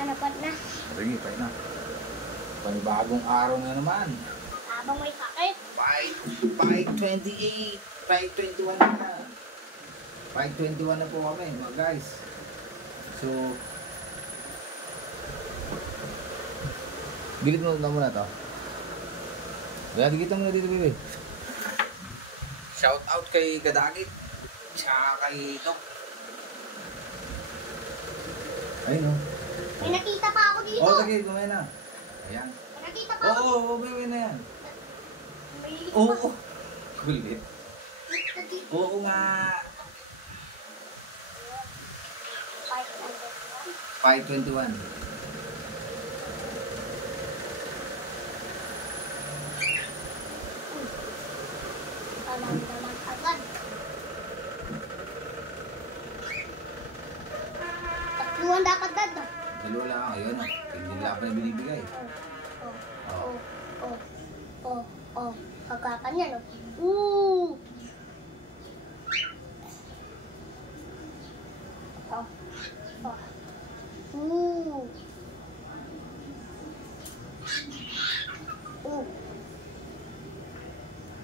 Hanapat na. Ringi, pa na. Panibagong araw na naman. Habang may sakit. 5:28. 5:21 na. 5:21 na po kami, mga guys. So, bilit mo na muna to. Dito muna dito, bebe. Shout out kay Kadagit. Tsaka kay Tok. Ayun o. May nakita pa ako dito. Oo, sige, gumay na. Ayan. May nakita pa ako. Oo, bebe na yan. May Oo. Kulit. nakita. Oo nga. 5:21. Alam naman agad. Tatluan dapat dad. Dalawa lang ako, yun o. Hindi nila pa na binibigay. Kakakanyan, oh.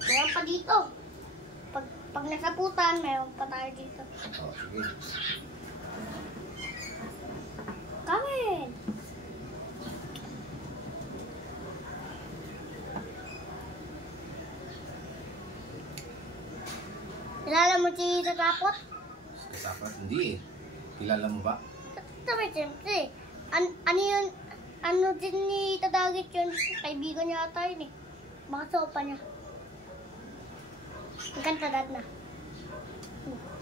Meron pa dito. Pag nasaputan, meron pa tayo dito. Oo, sige. Kamen! Kilala mo si Tatapot? Dapat hindi eh. Kilala mo ba? Sabi, siyempre. Ano yun? Ano din ni Tadagit yun? Kaibigan niya ata yun eh. Baka sopa niya. Ang kanta dad na.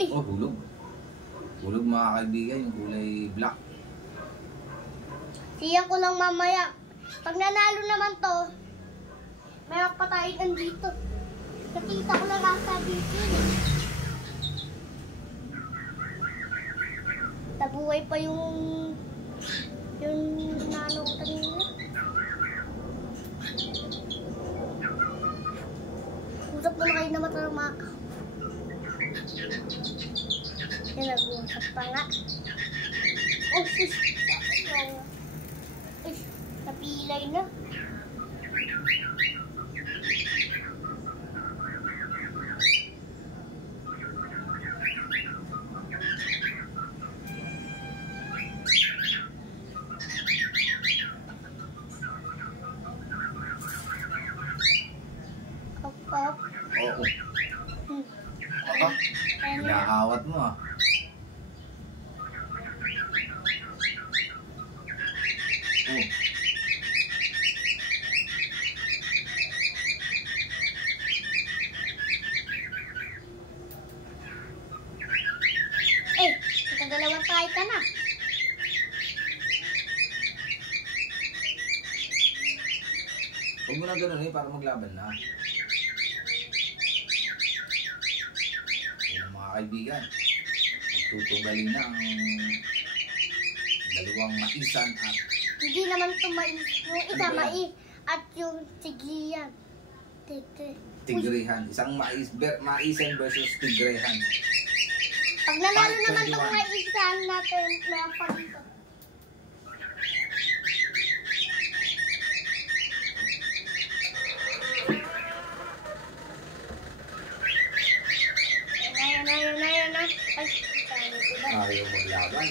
Eh, Oh, hulog. Hulog mga kaibigan, yung kulay black. siyan ko lang mamaya. Pag nanalo naman to, meron pa tayo nandito. Nakita ko lang nasa dito eh. Tabuhay pa yung nanong kanina. Usap naman kayo na matarumaka. Yan, nag-uusap pa nga. Oh, sis. Ay, napilay na. Up. Oo. Ako? Ayan na. Inaawat mo ah. Oh. Eh, nakadalawang try ka na. Huwag mo na ganun eh, para maglaban na. Yan ang mga kaibigan. Magtutugali na ang dalawang maisan at Hindi naman ito mais. Yung isa mais at yung tiglian. tigrehan. Isang maisan versus tigrehan. Pag nanalo naman 5:21. itong maisan natin, meron pa dito. Yan na. Ay, sorry, diba? Ayaw maglaban.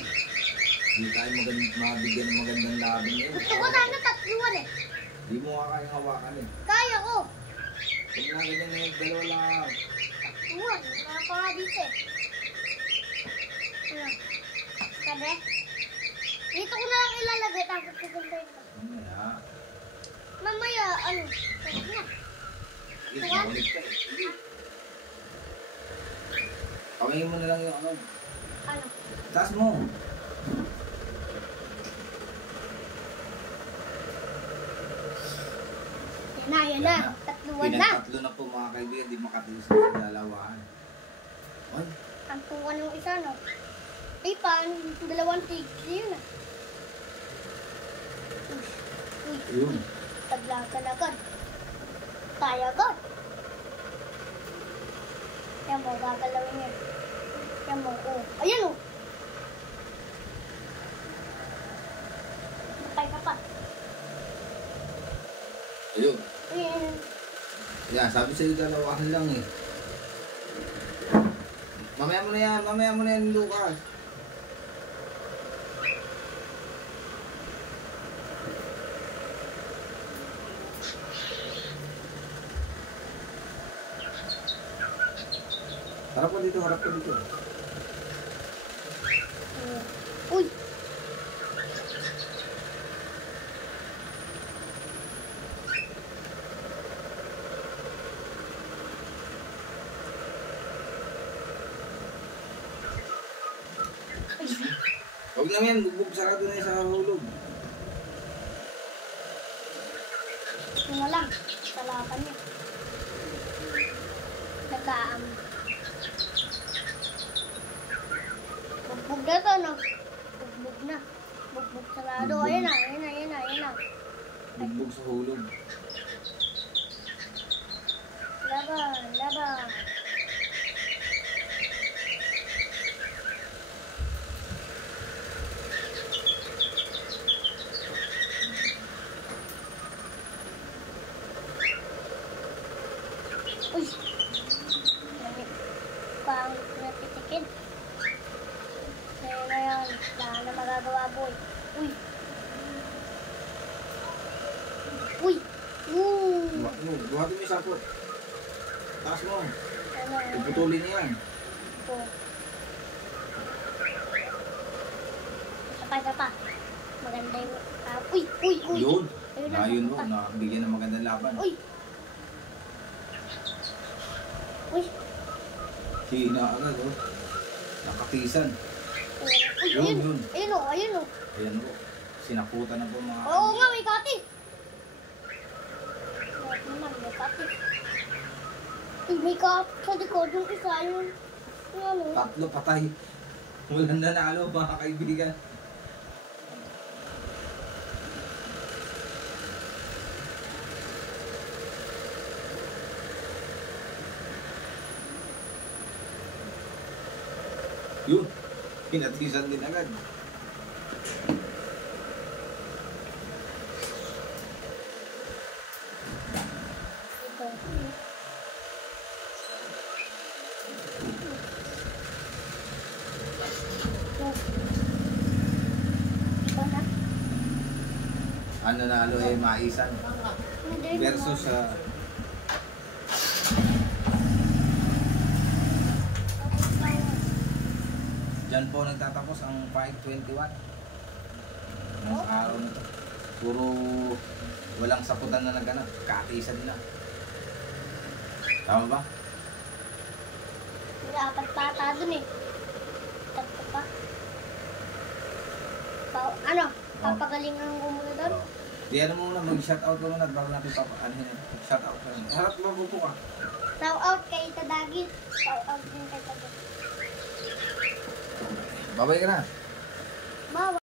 Hindi tayo mabigyan ng magandang laban ngayon. Gusto ko sana tatluan eh. Hindi mo nga kayang hawakan eh. Kaya ko. Huwag na ganyan na yung dalawa lang. Tatluan. Wala pa nga dito eh. Ano? Sabi? Dito ko na lang ilalagay. Tapos kukuntayin ko. Mamaya. Mamaya, ano? Sabi na. Sige, maulit ka eh. Sige. Kamingin mo na lang yung ano. Ano? Taas mo. Yan na. Tatluan na. Pinagtatlo na po mga kaibigan. Di makatilis na sa dalawaan. Ay, Ang tuwan yung isa, no? Ay, dalawang tigli yun, ah. Uy, yun. taglagan agad. Tayo agad. Yan mo, gagalawin yan. Yan mo, oh. Ayan, oh. Ayun. Ayun. Yan, sabi sa'yo dalawahan lang eh. Mamaya mo na yan, Lucas. Harap ka dito, harap ka dito. Uy! Huwag na yan, bugbog sarado na yan sa hulog. Ito na lang. Salapan niya. Nagkaam. Bugbog na to, no? Bugbog na. Bugbog sarado. Bugbog. Ayan na, ayan na, ayan na, ayan na. Bugbog sa hulog. Laban, laban. Uy! Lamig. Pangit na titikin. Kaya na yan. Wala na magagawa, boy. Uy! Uy! Buhatin mo yung sapot. Taas mo. Ano? Puputulin niya yan. Ito. Isa pa. Maganda yung... uy! Uy! Uy! Yun. Ayun na, Ayun mo, isa pa. nakabigyan ng magandang laban. Uy! Uy! Hina agad, oh. Nakakisan. Uy! Yun, Ayun! yun. Ayun o! Ayun o! Ayan po. Sinaputan na po mga... Oo nga! May katis! Bakit naman? May katis. Uy! May katis sa likod. Yung isa yun. Yung ano? Tatlo patay. Walang nanalo, mga kaibigan. Yun. Pinatisan din agad. Ito. Ito. Ito na. Ang nanalo ay maisan. Hindi, Versus sa... Diyan po nagtatapos ang 521. Ngayong araw nito. Puro walang saputan na naganap. Katisan na. Tama ba? May apat pa ata dun eh. Tatlo pa. Ano? Papagalingan ko muna doon? Di ano muna, mag-shoutout ka muna bago natin ano shoutout ka muna. Harap mabuto ka. Shout out kay Tadagit. Shout out din kay Tadagit. Babay ka na. Bawa.